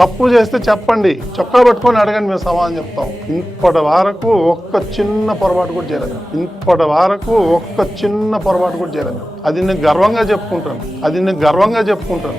తప్పు చేస్తే చెప్పండి, చొక్కా పట్టుకొని అడగండి, మేము సమాధానం చెప్తాం. ఇప్పటి వరకు ఒక్క చిన్న పొరపాటు కూడా చేయలేదు. ఇప్పటి వరకు ఒక్క చిన్న పొరపాటు కూడా చేయలేదు. అది నేను గర్వంగా చెప్పుకుంటాను.